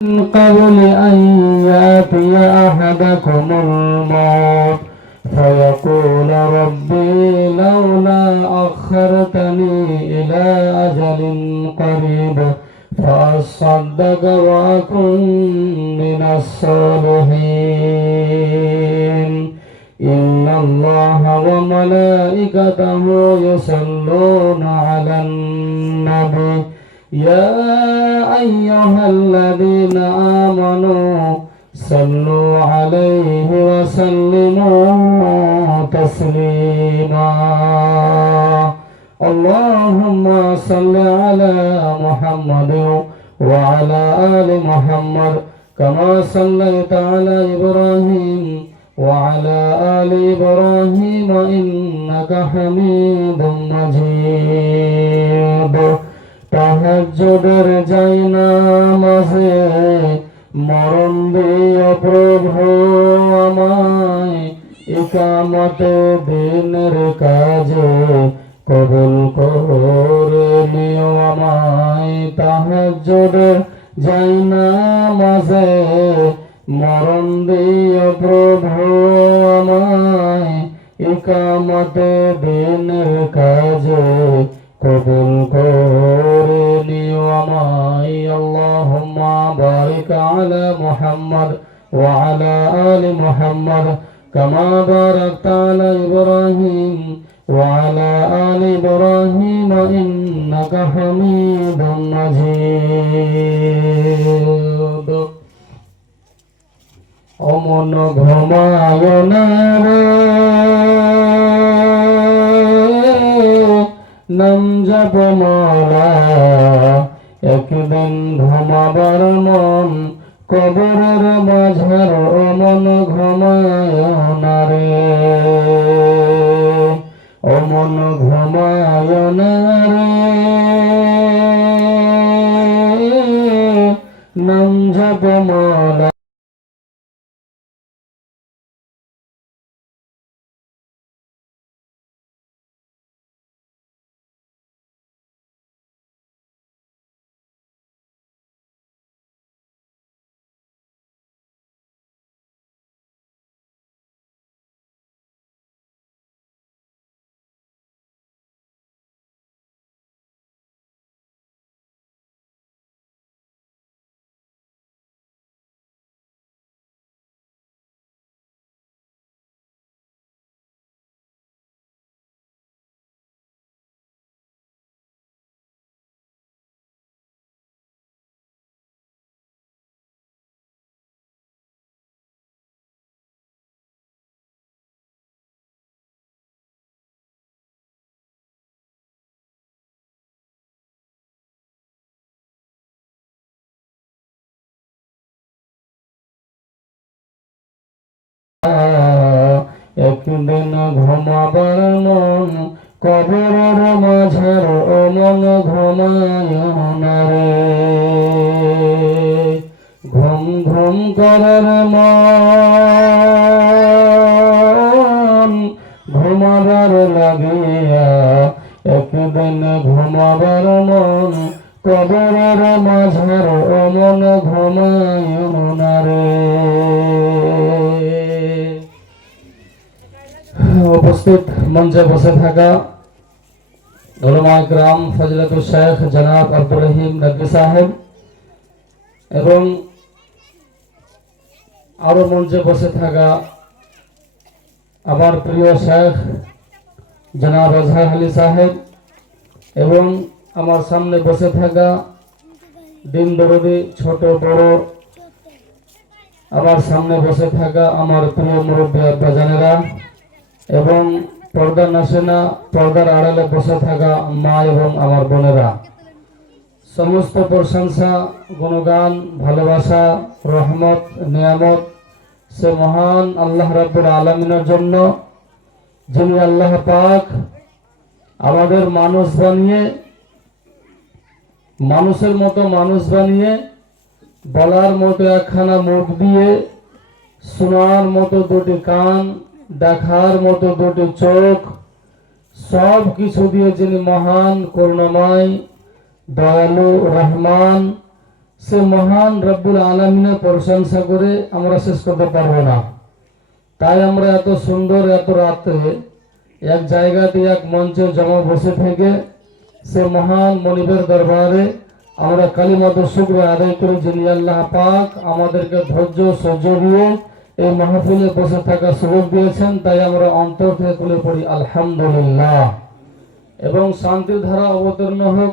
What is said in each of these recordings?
قبل أن يأتي أحدكم الموت فيقول ربي لولا أخرتني إلى أجل قريب فأصدق وأكن من الصالحين إن الله وملائكته يصلون على النبي يا أيها الذين آمنوا صلوا عليه وسلموا تسليما اللهم صل على محمد وعلى آل محمد كما صليت على إبراهيم وعلى آل إبراهيم إنك حميد مجيد তাহাজ্জুদের জায়নামাজে মরণ দিও প্রভু আমায় ইকামতে দিনের কাজে কবুল করে নিও আমায় তাহাজ্জুদের জায়নামাজে মরণ দিও প্রভু আমায় ইকামতে দিনের কাজে কবুল করে নিও আমায় আল্লাহুম্মা বারিক আলা মুহাম্মদ ওয়া আলা আলি মুহাম্মদ কামা বারাকতা আলা ইব্রাহিম ওয়া আলা আলি ইব্রাহিম ইন্নাকা হামিদুম মাজিদ অমন ঘুমায় না রে নাম জপ মালা একদিন ঘুমাবার মন কবরের মাঝার অমন ঘুমায় না রে অমন ঘুমায় না রে নাম জপ মালা একদিন ঘুমাবার মন কবরের মাঝার অমন ঘুমায় না রে ঘুম ঘুম করার মন ঘুমাবার লাগিয়া একদিন ঘুমাবার মন কবরের মাঝার অমন ঘুমায় না রে উপস্থিত মঞ্চে বসে থাকা উলামায়ে কেরাম ফজলাতুল শেখ জনাব আব্দুর রহিম নদভী সাহেব এবং আরো মঞ্চে বসে থাকা আমার প্রিয় শেখ জনাব আজহার আলী সাহেব এবং আমার সামনে বসে থাকা দিন দরদি ছোট বড় আমার সামনে বসে থাকা আমার প্রিয় মুরব্বী আব্বাজানেরা এবং পর্দা নাসেনা পর্দার আড়ালে বসে থাকা মা এবং আমার বোনেরা সমস্ত প্রশংসা গুণগান ভালোবাসা রহমত নিয়ামত সে মহান আল্লাহ রাব্বুল আলামিনের জন্য যিনি আল্লাহ পাক আমাদের মানুষের মতো মানুষ বানিয়ে বলার মতো একখানা মুখ দিয়ে শোনার মতো দুটি কান দেখার মতো দুটি চোখ সব কিছু দিয়ে যিনি মহান করুণাময় দয়ালু রহমান সে মহান রব্বুল আলামিনের প্রশংসা করে আমরা শেষ করতে পারবো না। তাই আমরা এত সুন্দর এত রাত্রে এক জায়গাতে এক মঞ্চে জমা বসে থেকে সে মহান মনিবের দরবারে আমরা কালিমাতুল শুকর আদায় করে যিনি আল্লাহ পাক আমাদেরকে ধৈর্য সহ্য দিয়ে এই মাহফিলে বসে থাকার সুযোগ দিয়েছেন, তাই আমরা অন্তর থেকে তুলে পড়ি আলহামদুলিল্লাহ। এবং শান্তির ধারা অবতীর্ণ হোক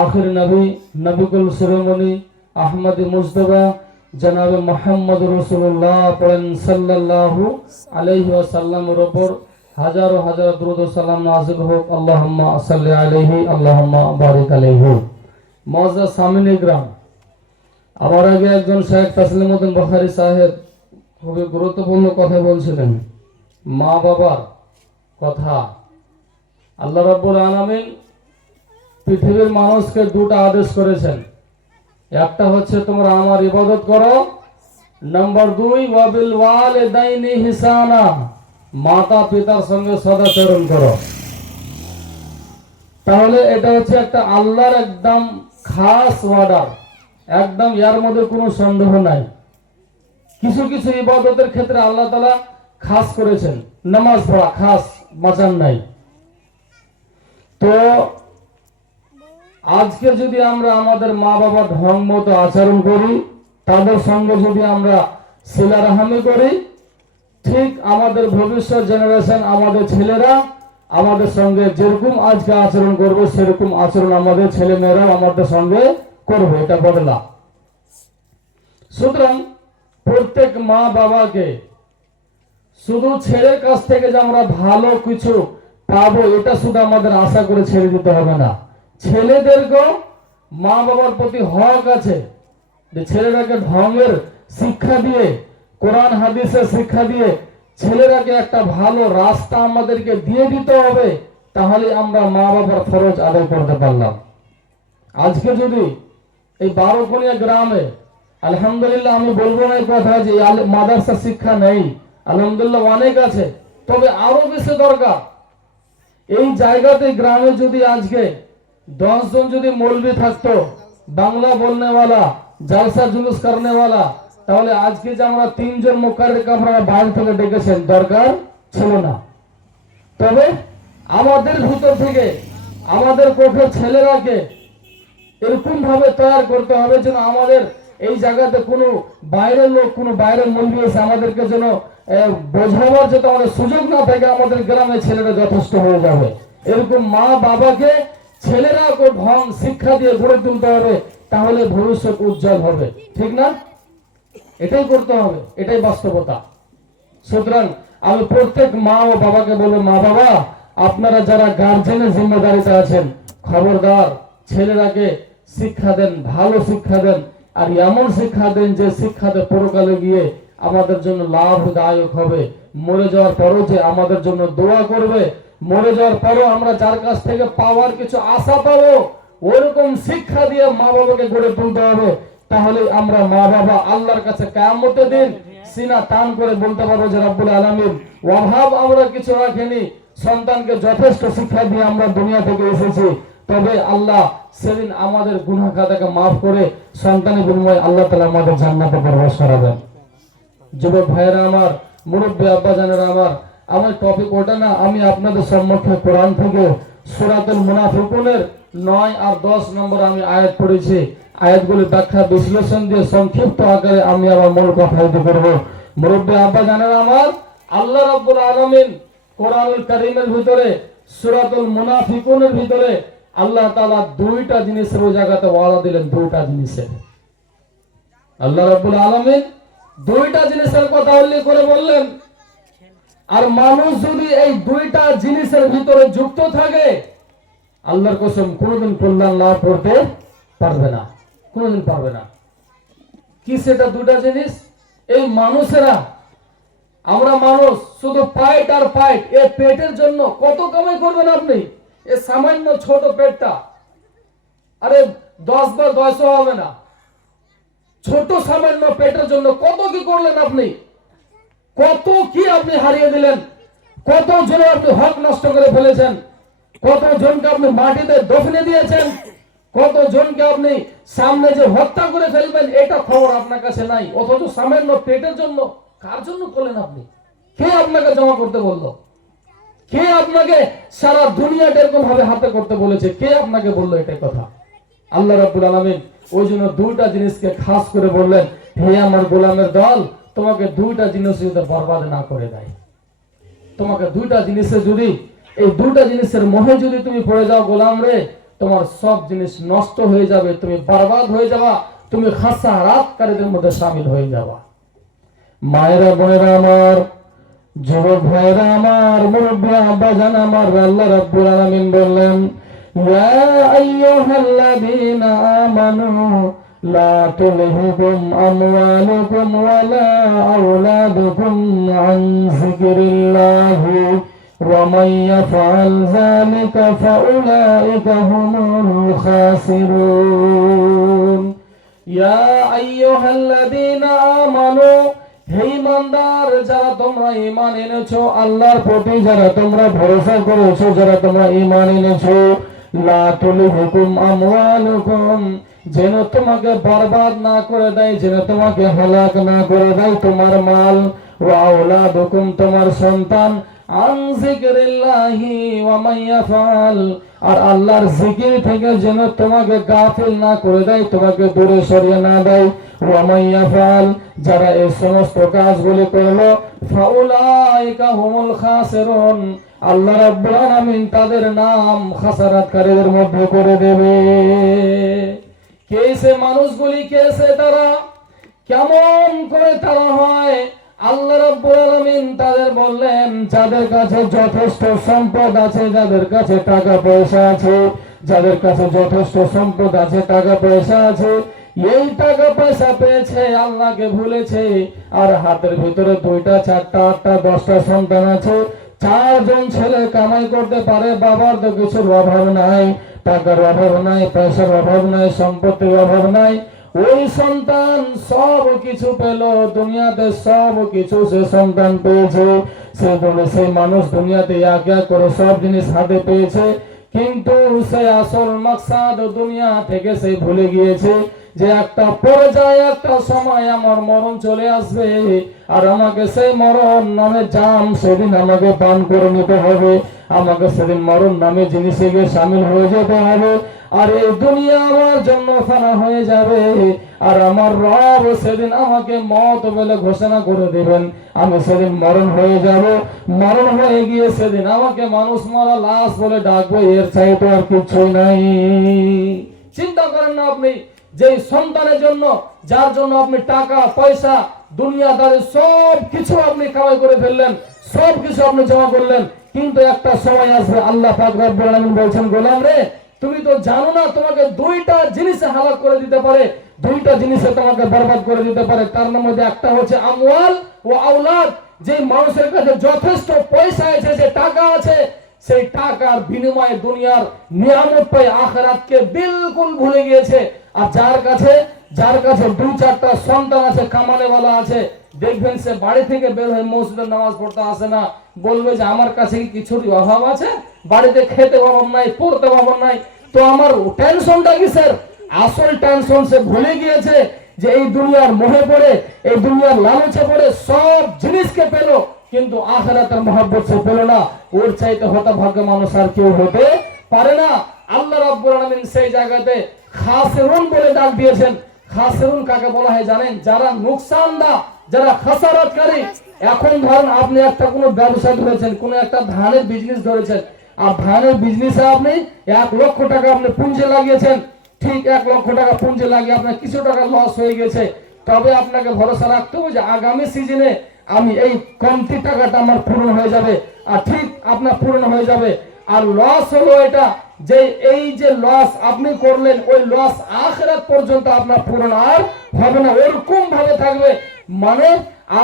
আখির নবী নবিকুল শিরোমণি আহমদ মুজতবা জনাবে মোহাম্মদ রাসূলুল্লাহ পড়েন সাল্লাল্লাহু আলাইহি ওয়াসাল্লামের উপর হাজারো হাজার দুরূদ ও সালাম নাযিল হোক। আল্লাহুম্মা সাল্লি আলাইহি আল্লাহুম্মা বারিক আলাইহি। মুআজ্জাজ সামিন ইকরাম, আমার আগে একজন শেখ তাসলিমউদ্দিন বুখারী সাহেব খুবই গুরুত্বপূর্ণ কথা বলছিলেন, মা বাবার কথা। আল্লাহ রাব্বুল আলামিন পৃথিবীর মানুষকে দুটো আদেশ করেছেন, একটা হচ্ছে তোমরা আমার ইবাদত করো, নাম্বার 2 ওয়াবিল ওয়ালিদাইনি হিসানা, মাতা পিতার সঙ্গে সদাচরণ করো। তাহলে এটা হচ্ছে একটা আল্লাহর একদম খাস অর্ডার, একদম এর মধ্যে কোনো সন্দেহ নাই। কিছু কিছু ইবাদতের ক্ষেত্রে আল্লাহ তাআলা খাস করেছেন, নামাজ পড়া খাস বাঁচান নাই। তো আজকে যদি আমরা আমাদের মা বাবার ঢং মতো আচরণ করি, তাদের সঙ্গে যদি আমরা সিলারাহামি করি, ঠিক আমাদের ভবিষ্যৎ জেনারেশন আমাদের ছেলেরা আমাদের সঙ্গে যেরকম আজকে আচরণ করবে সেরকম আচরণ আমাদের ছেলে মেয়েরাও আমাদের সঙ্গে করবে, এটা বদলা। সুতরাং প্রত্যেক মা বাবাকে শুধু ছেলের কাছ থেকে যে আমরা ভালো কিছু পাবো এটা শুধু আমাদের আশা করে ছেড়ে দিতে হবে না। ছেলেদেরকেও মা বাবার প্রতি হক আছে যে ছেলেরাকে ঢঙের শিক্ষা দিয়ে, কোরআন হাদিসের শিক্ষা দিয়ে ছেলেরাকে একটা ভালো রাস্তা আমাদেরকে দিয়ে দিতে হবে, তাহলে আমরা মা বাবার ফরজ আদায় করতে পারলাম। আজকে যদি এই 12কোনিয়া গ্রামে আলহামদুলিল্লাহ, আমি বলবো না এই কথা যে মাদ্রাসা শিক্ষা নেই, আলহামদুলিল্লাহ অনেক আছে, তবে আরো বেশি দরকার। এই জায়গাতে গ্রামে যদি আজকে 10 জন যদি মৌলবি থাকতো, বাংলা বলনেওয়ালা, জালসা জুলুস করনেওয়ালা, তাহলে আজকে যে আমরা 3 জন মুকাররিকে আপনারা বাইরে থেকে ডেকেছেন, দরকার ছিল না। তবে আমাদের ভিতর থেকে আমাদের কোঠের ছেলেরাকে এরকম ভাবে তৈরি করতে হবে যেন আমাদের এই জায়গাতে কোনো বাইরের লোক, কোনো বাইরের মৌলবি এসে আমাদেরকে যেন বোঝাবার যাতে আমাদের সুযোগ না থাকে, আমাদের গ্রামের ছেলেরা যথেষ্ট হয়ে যাবে। এরকম মা বাবাকে ছেলেরা ঢং শিক্ষা দিয়ে গড়ে তুলতে হবে, তাহলে ভবিষ্যৎ উজ্জ্বল হবে, ঠিক না? এটাই করতে হবে, এটাই বাস্তবতা। সুতরাং আমি প্রত্যেক মা ও বাবাকে বলবো, মা বাবা আপনারা যারা গার্জেনের জিম্মেদারিতে আছেন, খবরদার ছেলেরাকে শিক্ষা দেন, ভালো শিক্ষা দেন, আর এমন শিক্ষা দেন যে শিক্ষাতে পরকালে গিয়ে আমাদের জন্য লাভদায়ক হবে। মরে যাওয়ার পরও যে আমাদের জন্য দোয়া করবে, মরে যাওয়ার পরও আমরা যার কাছ থেকে পাওয়ার কিছু আশা পাবো, ওরকম শিক্ষা দিয়ে মা বাবাকে গড়ে তুলতে হবে। তাহলে আমরা মা বাবা আল্লাহর কাছে কিয়ামতের দিন সিনা টান করে বলতে পারবো যে রব্বুল আলামিন অভাব আমরা কিছু রাখিনি, সন্তানকে যথেষ্ট শিক্ষা দিয়ে আমরা দুনিয়া থেকে এসেছি। তবে আল্লাহ সেদিন আমাদের গুনাহ খাতাকে মাফ করে সন্তানের বিনিময়ে আল্লাহ তাআলা আমাদের জান্নাতে প্রবেশ করাবেন। যুবক ভাইয়েরা আমার, মুরব্বী আব্বা জানেরা আমার টপিক ওটা না। আমি আপনাদের সম্মুখে কোরআন থেকে সূরাতুল মুনাফিকুনের 9 আর 10 নম্বর আমি আয়াত পড়েছি। আয়াতগুলি ব্যাখ্যা বিশ্লেষণ দিয়ে সংক্ষিপ্ত আকারে আমি আমার মূল কথা করব। মুরব্বী আব্বা জানেরা আমার, আল্লাহ রাব্বুল আলামিন কোরআনুল কারীমের ভিতরে সূরাতুল মুনাফিকুনের ভিতরে আল্লাহ তাআলা 2টা জিনিসের ওই জায়গাতে ওয়াদা দিলেন। 2টা জিনিসের আল্লাহ রাব্বুল আলামিন 2টা জিনিসের কথা উল্লেখ করে বললেন, আর মানুষ যদি এই 2টা জিনিসের ভিতরে যুক্ত থাকে, আল্লাহর কসম কোনোদিন কল্যাণ লাভ করতে পারবে না, কোনোদিন পারবে না। কি সেটা 2টা জিনিস? এই মানুষেরা, আমরা মানুষ শুধু পাইট আর পাইট, এই পেটের জন্য কত কামাই করবেন আপনি? এই সামান্য ছোট পেটটা, আরে 10 বার 10 হবে না। ছোট সামান্য পেটের জন্য কত কি করলেন আপনি, কত কি আপনি হারিয়ে দিলেন, কত জনের আপনি হক নষ্ট করে ফেলেছেন, কত জনকে আপনি মাটিতে দফনে দিয়েছেন, কতজনকে আপনি সামনে যে হত্যা করে ফেলবেন এটা খবর আপনার কাছে নাই, অথচ সামান্য পেটের জন্য কার জন্য করলেন আপনি? কে আপনাকে জমা করতে বললো? কে আপনাকে সারা দুনিয়াটা এরকম ভাবে হাতে করতে বলেছে? কে আপনাকে বললো এটা কথা? আল্লাহ রাব্বুল আলামিন ওই জন্য দুইটা জিনিসকে খাস করে বললেন, হে আমার গোলামের দল, তোমাকে দুইটা জিনিস যদি বরবাদ না করে দেয়, তোমাকে দুইটা জিনিসে যদি, এই দুইটা জিনিসের মোহে যদি তুমি পড়ে যাও গোলাম রে, তোমার সব জিনিস নষ্ট হয়ে যাবে, তুমি বরবাদ হয়ে যাবা, তুমি খাসারাতকারীদের মধ্যে শামিল হয়ে যাবা। মায়েরা, বোনেরা আমার, যুবক ভাইরা আমার, মুরব্বী আব্বাজান আমার, আল্লাহ রাব্বুল আলামিন বললেন, ইয়া আইয়ুহাল্লাযীনা আমানু লা তুলহিকুম আমওয়ালুকুম ওয়ালা আওলাদুকুম আন যিকরিল্লাহি ওয়া মান ইয়াফআল যালিকা ফাউলাইকা হুমুল খাসিরুন। ইয়া আইয়ুহাল্লাযীনা আমানু, হে ঈমানদার যারা তোমরা ঈমান এনেছো, আল্লাহর প্রতি যারা তোমরা ভরসা করেছো, যারা তোমরা ঈমান এনেছো, লা তুলহিকুম আমওয়ালুকুম, যেন তোমাকে বরবাদ না করে দেয়, যেন তোমাকে হালাক না করে দেয় তোমার মাল, ওয়া আওলাদুকুম, তোমার সন্তান, আন যিকরিল্লাহি ওয়া মান ইয়াফআল, আর আল্লাহর জিকির থেকে যেন তোমাকে গাফিল না করে দেয়, তোমাকে দূরে সরিয়ে না দেয়। ওয়া মান ইয়াফআল, যারা এই সমস্ত কাজগুলি করলো, ফাউলাইকা হুমুল খাসিরুন, আল্লাহ রাব্বুল আলামিন তাদের নাম খাসারাতকারীদের মধ্যে করে দেবে। কে সে মানুষগুলি? কে সে তারা? কেমন করে তারা হয়? আল্লাহ রাব্বুল আলামিন তাদের বললেন, যাদের কাছে যথেষ্ট সম্পদ আছে, যাদের কাছে টাকা পয়সা আছে, যাদের কাছে যথেষ্ট সম্পদ আছে, টাকা পয়সা আছে, এই টাকা পয়সা পেয়েছে, আল্লাহকে ভুলেছে, আর হাতের ভিতরে 2টা 4টা 8টা 10টা সন্তান আছে, 4জন ছেলে কামাই করতে পারে, বাবার তো কিছুর অভাব নাই, টাকার অভাব নাই, পয়সার অভাব নাই, সম্পত্তির অভাব নাই, ওই সন্তান সব কিছু পেল, দুনিয়াতে সব কিছু সে সন্তান পেয়েছে, সে বলে সেই মানুষ দুনিয়াতে এক এক করে সব জিনিস হাতে পেয়েছে, কিন্তু সে আসল মাকসাদ দুনিয়া থেকে সে ভুলে গিয়েছে যে একটা পর্যায়ে, একটা সময় আমার মরণ চলে আসবে, আর আমাকে সেই মরণ নামে জাম সেদিন আমাকে পান করে নিতে হবে, আমাকে সেদিন মরণ নামে জিনিসে গিয়ে সামিল হয়ে যেতে হবে, আর এই দুনিয়া আমার জন্য ফানা হয়ে যাবে, আর আমার রব সেদিন আমাকে মত বলে ঘোষণা করে দেবেন, আমি সেদিন মরণ হয়ে যাব, মরণ হয়ে গিয়ে সেদিন আমাকে মানুষ মারা লাশ বলে ডাকবো, এর চাইতে আর কিছুই নাই। চিন্তা করেন না আপনি, যে সন্তানের জন্য, যার জন্য আপনি টাকা পয়সা দুনিয়াদারি সব কিছু আপনি কামাই করে ফেললেন, সব কিছু আপনি জমা করলেন, কিন্তু একটা সময় আসবে আল্লাহ পাক রব্বুল আলামিন বলছেন, গোলাম রে, তুমি তো জানো না তোমাকে 2টা জিনিসে হালাক করে দিতে পারে, 2টা জিনিসে তোমাকে বরবাদ করে দিতে পারে। তার মধ্যে একটা হচ্ছে আমওয়াল ও আওলাদ, যে মানুষের কাছে যথেষ্ট পয়সা আছে, যে টাকা আছে, সেই টাকার বিনিময়ে দুনিয়ার নিয়ামত পায়, আখিরাতকে বিলকুল ভুলে গিয়েছে। আর যার কাছে 2-4টা সন্তান আছে, কামানেওয়ালা আছে, দেখবেন সে বাড়ি থেকে বের হয়ে মসজিদে নামাজ পড়তে আসে না, বলবে যে আমার কাছে কি কিছুর অভাব আছে? বাড়িতে খেতে অভাব নাই, পড়তে অভাব নাই, তো আমার টেনশনটা কিসের? আসল টেনশন সে ভুলে গিয়েছে যে এই দুনিয়ার মোহে পড়ে, এই দুনিয়ার লালচে পড়ে সব জিনিসকে পেল, কিন্তু আখিরাতের মহব্বত সে পেল না। ওর চাইতে হতভাগ্য মানুষ আর কেউ হতে পারে না। আল্লাহ রাব্বুল আলামিন সেই জায়গাতে খাসিরুন বলে ডাক দিয়েছেন। খাসিরুন কাকে বলা হয় জানেন? যারা নুকসানদা, যারা খাসারাতকারী। এখন ধরেন আপনি একটা কোনো ব্যবসা ধরেছেন, কোনো একটা ধানের বিজনেস ধরেছেন, আর ধানের বিজনেসে আপনি 1 লক্ষ টাকা আপনি পুঁজি লাগিয়েছেন, ঠিক 1 লক্ষ টাকা পুঁজি লাগিয়ে আপনার কিছু টাকা লস হয়ে গেছে, তবে আপনাকে ভরসা রাখতে হবে যে আগামী সিজনে আমি এই কমতি টাকাটা আমার পূরণ হয়ে যাবে, আর ঠিক আপনার পূরণ হয়ে যাবে। আর লস হলো এটা যে এই যে লস আপনি করলেন, ওই লস আখিরাত পর্যন্ত আপনার পূরণ আর হবে না, ওরকম ভাবে থাকবে। মানে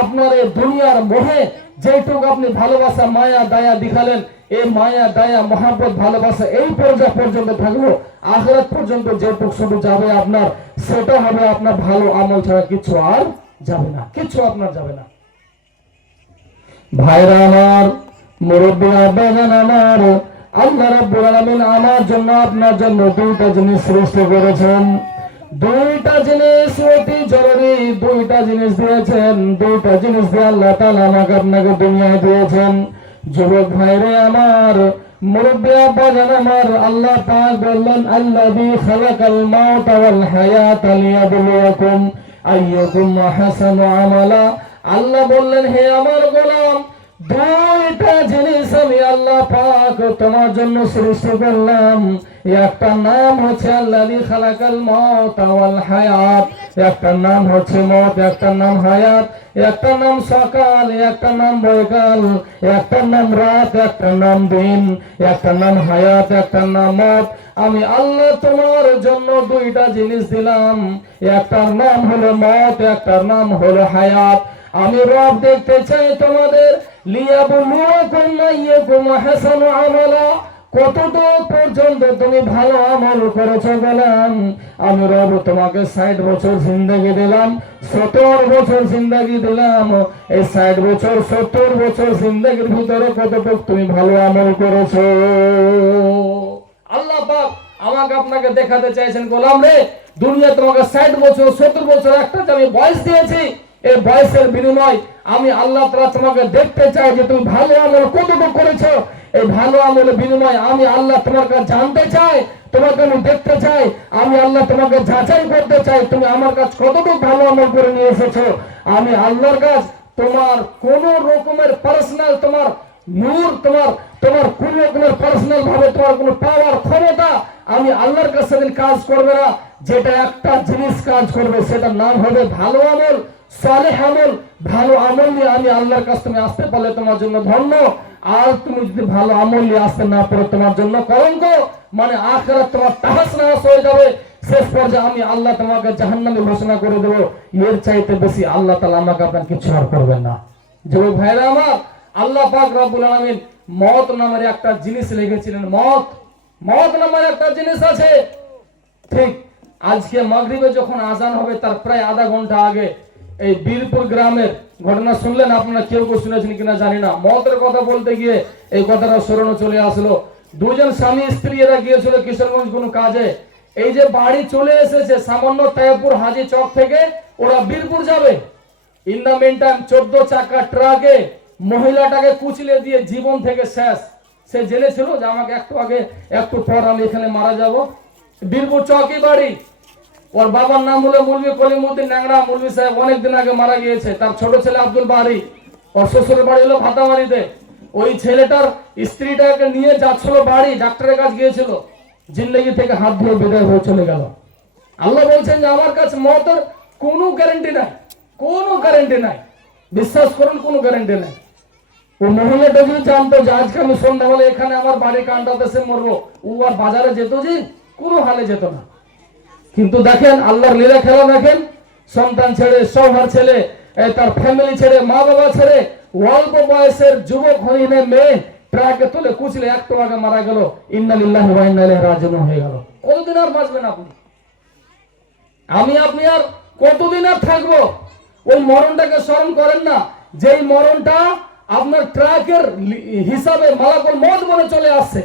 আপনার এই দুনিয়ার মোহে যেটুকু আপনি ভালোবাসা মায়া দয়া দেখালেন, এই মায়া দয়া মহব্বত ভালোবাসা এই পর্যায় পর্যন্ত থাকলো, আখিরাত পর্যন্ত যেটুকু শুধু যাবে আপনার, সেটা হবে আপনার ভালো আমল ছাড়া কিছু আর যাবে না, কিছু আপনার যাবে না। ভাইরা আমার, মুরব্বী আব্বাজান আমার, আল্লাহ রাব্বুল আলামিন আমার জন্য আপনার জন্য দুইটা জিনিস সৃষ্টি করেছেন। দুইটা জিনিস অতি জরুরি, দুইটা জিনিস দিয়েছেন। দুইটা জিনিস দিয়ে আল্লাহ তাআলা আমাকে আপনাকে দুনিয়ায় দিয়েছেন। যুবক ভাইরে আমার, মুরব্বি আব্বাজান আমার, আল্লাহ পাক বললেন আল্লাযী খালাকাল মাউতা ওয়াল হায়াতা লিয়াবলুয়াকুম আইয়ুকুম আহসানু আমালা। আল্লাহ বললেন, হে আমার গোলাম, দুইটা জিনিস আমি আল্লাহ পাক তোমার জন্য সৃষ্টি করলাম। একটা নাম হচ্ছে আল্লাযী খালাকাল মাউতা ওয়াল হায়াত, একটা নাম হচ্ছে মওত, একটা নাম হায়াত, একটা নাম সকাল, একটা নাম বৈকাল, একটা নাম রাত, একটা নাম দিন, একটা নাম হায়াত, একটা নাম মওত। আমি আল্লাহ তোমার জন্য দুইটা জিনিস দিলাম, একটার নাম হলো মওত, একটার নাম হলো হায়াত। আমি রব দেখতে চাই তোমাদের লিয়াবলুয়াকুম আইয়ুকুম আহসানু আমালা, কতদূর পর্যন্ত তুমি ভালো আমল করেছো গোলাম। আমি রব তোমাকে 60 বছর জিন্দেগি দিলাম, 70 বছর জিন্দেগি দিলাম। এই 60 বছর 70 বছর জিন্দেগির ভিতরে কতটুকু তুমি ভালো আমল করেছো। আল্লাহ পাক আমাকে আপনাকে দেখাতে চাইছেন, গোলাম রে, দুনিয়া তোমাকে 60 বছর 70 বছর একটা যে আমি বয়স দিয়েছি, এই বয়সের বিনিময় আমি আল্লাহ তাআলা তোমাকে দেখতে চাই যে তুমি ভালো আমল কতটুকু করেছো। এই ভালো আমলের বিনিময় আমি আল্লাহ তোমার কাছে জানতে চাই, তোমাকে আমি দেখতে চাই। আমি আল্লাহ তোমাকে যাচাই করতে চাই তুমি আমার কাছে কতটুকু ভালো আমল করে নিয়ে এসেছো। আমি আল্লাহর কাছে তোমার কোন রকমের পার্সোনাল তোমার নূর, তোমার তোমার কোন রকমের পার্সোনাল ভাবে তোমার কোনো পাওয়ার ক্ষমতা আমি আল্লাহর কাছে কাজ করবে না। যেটা একটা জিনিস কাজ করবে, সেটার নাম হবে ভালো আমল, সালেহ আমল। ভালো আমল নিয়ে আমি আল্লাহর কাছে তুমি আসতে পারলে তোমার জন্য ধন্য, আর তুমি যদি ভালো আমল নিয়ে আসতে না পারো তোমার জন্য কলঙ্ক। মানে আখিরাত তোমার তাহাস নাহাস হয়ে যাবে। শেষ পর্যায়ে আমি আল্লাহ তোমাকে জাহান্নামে ঘোষণা করে দেবো। এর চাইতে বেশি আল্লাহ তাআলা আমাকে আপনার কিছু আর করবেন না। যুবক ভাইরা আমার, আল্লাহ পাক রব্বুল আলামিন মওত নামের একটা জিনিস লিখেছিলেন। মওত নামের একটা জিনিস আছে। ঠিক আজকে মাগরিবে যখন আজান হবে তার প্রায় আধা ঘন্টা আগে এই বীরপুর গ্রামের ঘটনা শুনলেন আপনারা, কেউ কেউ শুনেছেন কিনা জানি না। মওতের কথা বলতে গিয়ে এই কথাটা স্মরণে চলে আসলো। দুজন স্বামী স্ত্রী এরা গিয়েছিল কিশোরগঞ্জ কোনো কাজে। এই যে বাড়ি চলে এসেছে সামান্য তাইপুর হাজি চক থেকে, ওরা বীরপুর যাবে। ইন দ্য মিন টাইম 14 চাকা ট্রাকে মহিলাটাকে কুচলে দিয়ে জীবন থেকে শেষ। সে জেনেছিল যে আমাকে একটু আগে একটু পর আমি এখানে মারা যাব। বীরপুর চকই বাড়ি। ওর বাবার নাম হলো মৌলভী কলিমউদ্দিন ন্যাংরা মৌলভী সাহেব, অনেকদিন আগে মারা গিয়েছে। তার ছোট ছেলে আব্দুল বারি, ওর শ্বশুরের বাড়ি হলো ভাতামারিতে। ওই ছেলেটার স্ত্রীটাকে নিয়ে যাচ্ছিল বাড়ি, ডাক্তারের কাছে গিয়েছিল, জিন্দেগি থেকে হাত ধুয়ে বিদায় হয়ে চলে গেল। আল্লাহ বলছেন যে আমার কাছে মওতের কোনো গ্যারান্টি নাই, কোনো গ্যারান্টি নাই। বিশ্বাস করুন, কোনো গ্যারান্টি নাই। ও মহিলাটা যদি জানতো যে আজকে আমি সন্ধ্যাবেলা এখানে আমার বাড়ির কানটাতে সে মরবো, ও আর বাজারে যেত যে? কোনো হালে যেত না। কিন্তু দেখেন আল্লাহর লীলা খেলা, দেখেন সন্তান ছেড়ে, সৌভার ছেলে, তার ফ্যামিলি ছেড়ে, মা বাবা ছেড়ে, অল্প বয়সের যুবক হয়ে মেয়ে ট্রাকে তুলে কুচলে একটু আগে মারা গেল। ইন্না লিল্লাহি ওয়া ইন্না ইলাইহি রাজিউন হয়ে গেল। কতদিন আর বাঁচবেন আপনি? আপনি আর কতদিন আর থাকবো? ওই মরণটাকে স্মরণ করেন না, যেই মরণটা আপনার ট্রাকের হিসাবে মালাকুল মওত বলে চলে আসছে।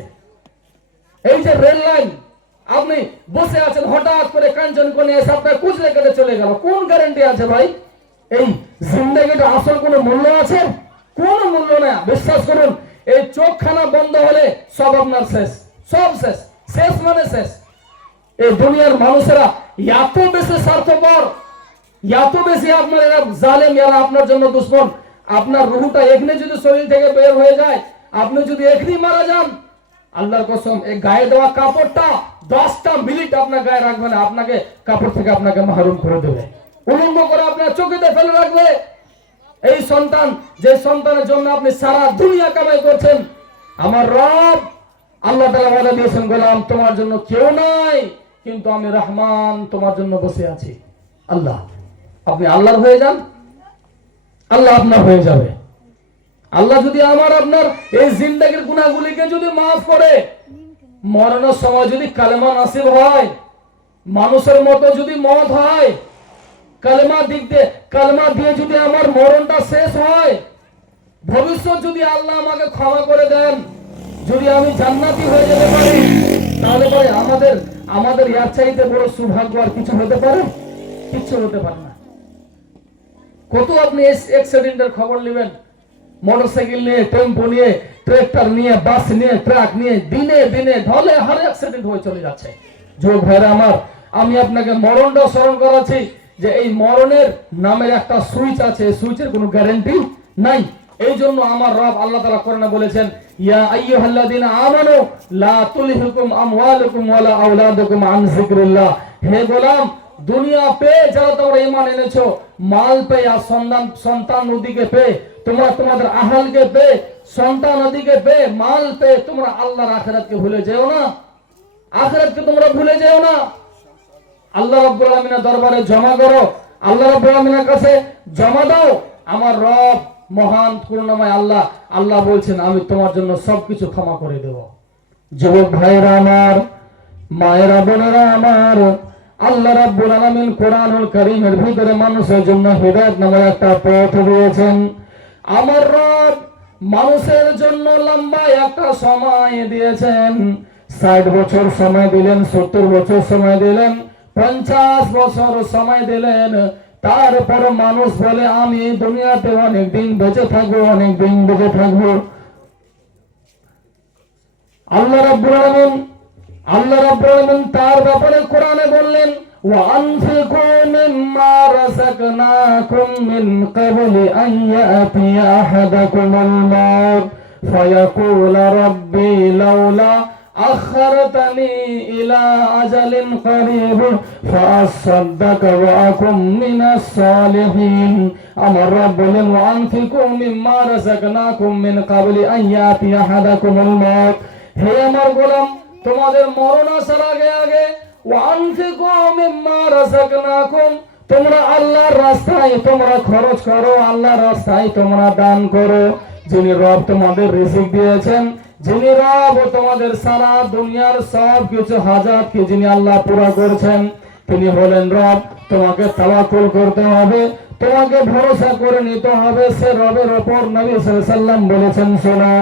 এই যে রেল লাইন, আপনি বসে আছেন, হঠাৎ করে কাঞ্চন কোণে এসে আপনার কুচলে কেটে চলে গেল। কোন গ্যারান্টি আছে ভাই? এই জিন্দেগিটা আসল কোনো মূল্য আছে? কোনো মূল্য না। বিশ্বাস করুন, এই চোখখানা বন্ধ হলে সব আপনার শেষ, সব শেষ। শেষ মানে শেষ। এই দুনিয়ার মানুষেরা এত বেশি স্বার্থপর, এত বেশি আপনার এরা জালেম, এরা আপনার জন্য দুশ্মন। আপনার রুহটা এখানে যদি শরীর থেকে বের হয়ে যায়, আপনি যদি এখানেই মারা যান, আল্লাহর কসম এই গায়ে দেওয়া কাপড়টা 10টা মিনিট আপনার গায়ে রাখবে না, আপনাকে কাপড় থেকে আপনাকে মাহরুম করে দেবে, উলঙ্গ করে আপনার চোখেতে ফেলে রাখবে। এই সন্তান, যে সন্তানের জন্য আপনি সারা দুনিয়া কামাই করছেন, আমার রব আল্লাহ তাআলা ওয়াদা দিয়েছেন, গোলাম তোমার জন্য কেউ নাই, কিন্তু আমি রহমান তোমার জন্য বসে আছি। আল্লাহ, আপনি আল্লাহর হয়ে যান, আল্লাহ আপনার হয়ে যাবে। আল্লাহ যদি আমার আপনার এই জিন্দেগির গুনাহগুলিকে যদি মাফ করে, মরণের সময় যদি কালেমা নাসিব হয়, মানুষের মতো যদি মওত হয়, কালেমা দিয়ে যদি আমার মরণটা শেষ হয়, ভবিষ্যৎ যদি আল্লাহ আমাকে ক্ষমা করে দেন, যদি আমি জান্নাতি হয়ে যেতে পারি, তাহলে পরে আমাদের আমাদের এর চাইতে বড় সৌভাগ্য আর কিছু হতে পারে? কিচ্ছু হতে পারে না। কত আপনি অ্যাক্সিডেন্টের খবর নেবেন, মোটরসাইকেল নিয়ে, টেম্পো নিয়ে, ট্রাক্টর নিয়ে, বাস নিয়ে, ট্রাক নিয়ে, দিনে দিনে ঢলে হারে অ্যাক্সিডেন্ট হয়ে চলে যাচ্ছে। যুবক ভাইরা আমার, আমি আপনাকে মরণটা স্মরণ করাচ্ছি যে এই মরণের নামের একটা সুইচ আছে, সুইচের কোনো গ্যারান্টি নাই। এই জন্য আমার রব আল্লাহ তাআলা কোরআনে বলেছেন, ইয়া আইয়ুহাল্লাযীনা আমানু লা তুলহিকুম আমওয়ালুকুম ওয়ালা আওলাদুকুম আন যিকরিল্লাহ। হে গোলাম, দুনিয়া পেয়ে যারা তোমরা ঈমান এনেছো, মাল পেয়ে আর সন্তান নদীকে পেয়ে, তোমরা তোমাদের আহলকে পেয়ে, সন্তান নদীকে পেয়ে, মাল পেয়ে তোমরা আল্লাহর আখিরাতকে ভুলে যেও না। আখিরাতকে তোমরা ভুলে যেও না। আল্লাহ রাব্বুল আলামিনের দরবারে জমা করো, আল্লাহ রাব্বুল আলামিনের কাছে জমা দাও। আমার রব মহান করুণাময় আল্লাহ, আল্লাহ বলছেন আমি তোমার জন্য সবকিছু ক্ষমা করে দেব। যুবক ভাইরা আমার, মায়েরা বোনেরা আমার, আল্লাহ রাব্বুল আলামিন কোরআনুল কারীমের ভিতরে মানুষের জন্য হিদায়াত নামের একটা পথ দিয়েছেন। আমার রব মানুষের জন্য লম্বা একটা সময় দিয়েছেন। 60 বছর সময় দিলেন, 70 বছর সময় দিলেন, 50 বছর সময় দিলেন। তারপর মানুষ বলে আমি দুনিয়াতে অনেক দিন বেঁচে থাকবো, অনেক দিন বেঁচে থাকবো। আল্লাহ রাব্বুল আলামিন তার ব্যাপারে কোরআনে বললেন, ওয়ানফিকু মিম্মা রাযাকনাকুম মিন ক্বাবলি আন ইয়াতিয়া আহাদাকুমুল মাউত ফায়াকুলা রাব্বি লাউলা আখরতানি ইলা আজালিন করিব ফাসাদদাক ওয়া আকুম মিনাস সালিহিন। আমার রব বলেন, ওয়ানফিকু মিম্মা রাযাকনাকুম মিন ক্বাবলি আন ইয়াতিয়া আহাদাকুমুল মাউত। হে আমার গোলাম, তোমাদের মরণ আসার আগে আগে ওয়ানফিকু মিম্মা রাযাকনাকুম, তোমরা আল্লাহর রাস্তায় তোমরা খরচ করো, আল্লাহর রাস্তায় তোমরা দান করো। যিনি রব তোমাদের রিজিক দিয়েছেন, যিনি রব তোমাদের সারা দুনিয়ার সব কিছু হাজাতকে যিনি আল্লাহ পুরা করছেন, তিনি হলেন রব। তোমাকে তাওয়াক্কুল করতে হবে, তোমাকে ভরসা করে নিতে হবে সে রবের উপর। নবী সাল্লাল্লাহু আলাইহি ওয়াসাল্লাম বলেছেন, শোনো,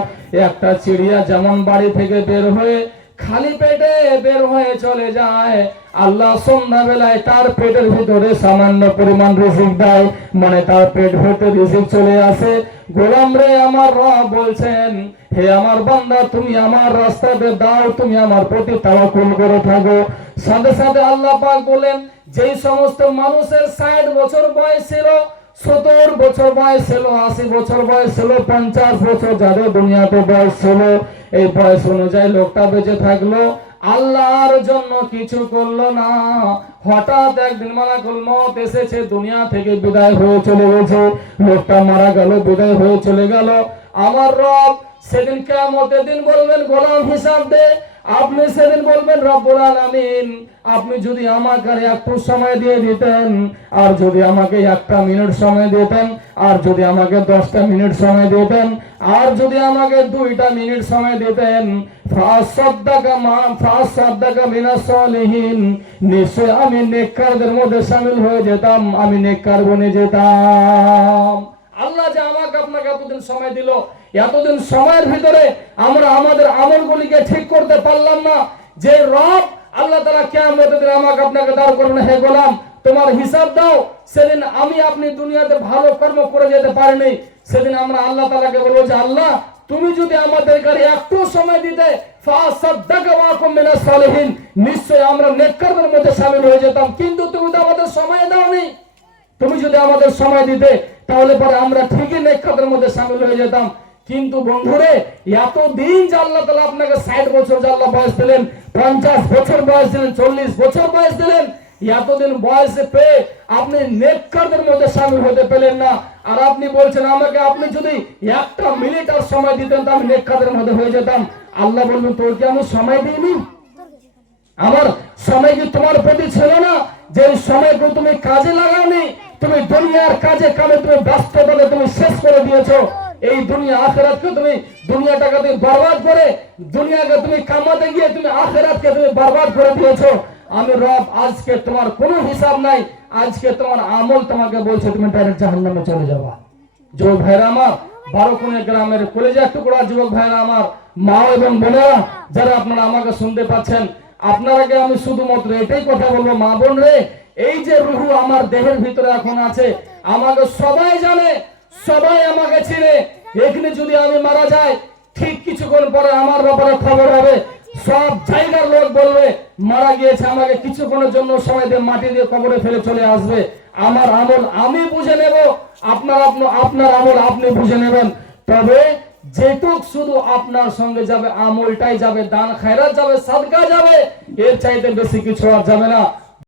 একটা চিড়িয়া যেমন বাড়ি থেকে বের হয়ে খালি পেটে বের হয়ে চলে যায়, আল্লাহ সন্ধ্যাবেলায় তার পেটের ভিতরে সামান্য পরিমাণ রিজিক দেয়, মানে তার পেট ভর্তি রিজিক চলে আসে। গোলাম রে, আমার রব বলছেন, হে আমার বান্দা, তুমি আমার রাস্তাতে দাও, তুমি আমার প্রতি তাওয়াক্কুল করে থাকো। সাথে সাথে আল্লাহ পাক বলেন, যেই সমস্ত মানুষের 60 বছর বয়স ছিল, 70 বছর বয়স ছিল, 80 বছর বয়স ছিল, 50 বছর যাদের দুনিয়াতে বয়স ছিল, এই বয়স অনুযায়ী লোকটা বেঁচে থাকলো, আল্লাহর জন্য কিছু করলো না। হঠাৎ একদিন মালাকুল মউত এসেছে, দুনিয়া থেকে বিদায় হয়ে চলে গেছে, লোকটা মারা গেল, বিদায় হয়ে চলে গেল। আমার রব সেদিন কিয়ামতের দিন বলবেন, গোলাম হিসাব দে। আপনি সেদিন বলবেন, রব্বুল আলামিন, আপনি যদি আমাকে একটু সময় দিয়ে দিতেন, আর যদি আমাকে 1টা মিনিট সময় দিতেন, আর যদি আমাকে 10টা মিনিট সময় দিতেন, আর যদি আমাকে 2টা মিনিট সময় দিতেন, ফাসাদদাকা মিনাস সালিহিন, নিশ্চয় আমি নেককারদের মধ্যে শামিল হয়ে যেতাম, আমি নেককার বনে যেতাম। আল্লাহ যে আমাকে আপনাকে এতদিন সময় দিল, এতদিন সময়ের ভিতরে আমরা আমাদের আমলগুলিকে ঠিক করতে পারলাম না। যে রব আল্লাহ তাআলা কিয়ামতের দিন আমাকে আপনাকে দাঁড় করবেন, হে গোলাম তোমার হিসাব দাও। সেদিন আমি আপনি দুনিয়াতে ভালো কর্ম করে যেতে পারিনি, সেদিন আমরা আল্লাহ তাআলাকে বলবো যে আল্লাহ, তুমি যদি আমাদেরকে একটু সময় দিতে, ফাসাদদাকা ওয়া আকুম মিনাস সালিহিন, নিশ্চয় আমরা নেককারদের মধ্যে শামিল হয়ে যেতাম। কিন্তু তুমি তো আমাদের সময় দাওনি। তুমি যদি আমাদের সময় দিতে, তাহলে পরে আমরা ঠিকই নেককারদের মধ্যে শামিল হয়ে যেতাম। কিন্তু বন্ধুরে, এতদিন যে আল্লাহ তাআলা আপনাকে 60 বছর যে আল্লাহ বয়স দিলেন, 50 বছর বয়স দিলেন, 40 বছর বয়স দিলেন, এতদিন বয়সে পেয়ে আপনি নেককারদের মধ্যে শামিল হতে পেলেন না। আর আপনি বলছেন আমাকে আপনি যদি 1টা মিনিট আর সময় দিতেন, তো আমি নেককারদের মধ্যে হয়ে যেতাম। আল্লাহ বলবেন, তোর কি আমি সময় দিইনি? আমার সময় কি তোমার প্রতি ছিল না? যে সময়কে তুমি কাজে লাগাওনি, তুমি দুনিয়ার কাজে কামে তুমি ব্যস্ততাতে তুমি শেষ করে দিয়েছো। এই দুনিয়া আখিরাতকে তুমি, দুনিয়াটাকে তুমি বরবাদ করে, দুনিয়াকে তুমি কামাতে গিয়ে তুমি আখিরাতকে তুমি বরবাদ করে দিয়েছো। আমি রব আজকে তোমার কোনো হিসাব নাই, আজকে তোমার আমল তোমাকে বলছে তুমি ডাইরেক্ট জাহান্নামে চলে যাবা। যুবক ভাইরা আমার, 12 গ্রামের কলেজের টুকরা যুবক ভাইরা আমার, মা এবং বোনেরা যারা আপনারা আমাকে শুনতে পাচ্ছেন, আপনারাকে আমি শুধুমাত্র এটাই কথা বলবো, মা বোন রে, এই যে রুহু আমার দেহের ভিতরে এখন আছে, আমাকে সবাই জানে, সবাই আমাকে চিনে। এখানে যদি আমি মারা যাই, ঠিক কিছুক্ষণ পরে আমার ব্যাপারে খবর হবে, সব জায়গার লোক বলবে মারা গিয়েছে, আমাকে কিছুক্ষণের জন্য সময় দিয়ে মাটি দিয়ে কবরে ফেলে চলে আসবে। আমার আমল আমি বুঝে নেব, আপনার আমল আপনি বুঝে নেবেন। তবে যেটুক শুধু আপনার সঙ্গে যাবে, আমলটাই যাবে, দান খায়রাত যাবে, সাদকা যাবে, এর চাইতে বেশি কিছু আর যাবে না।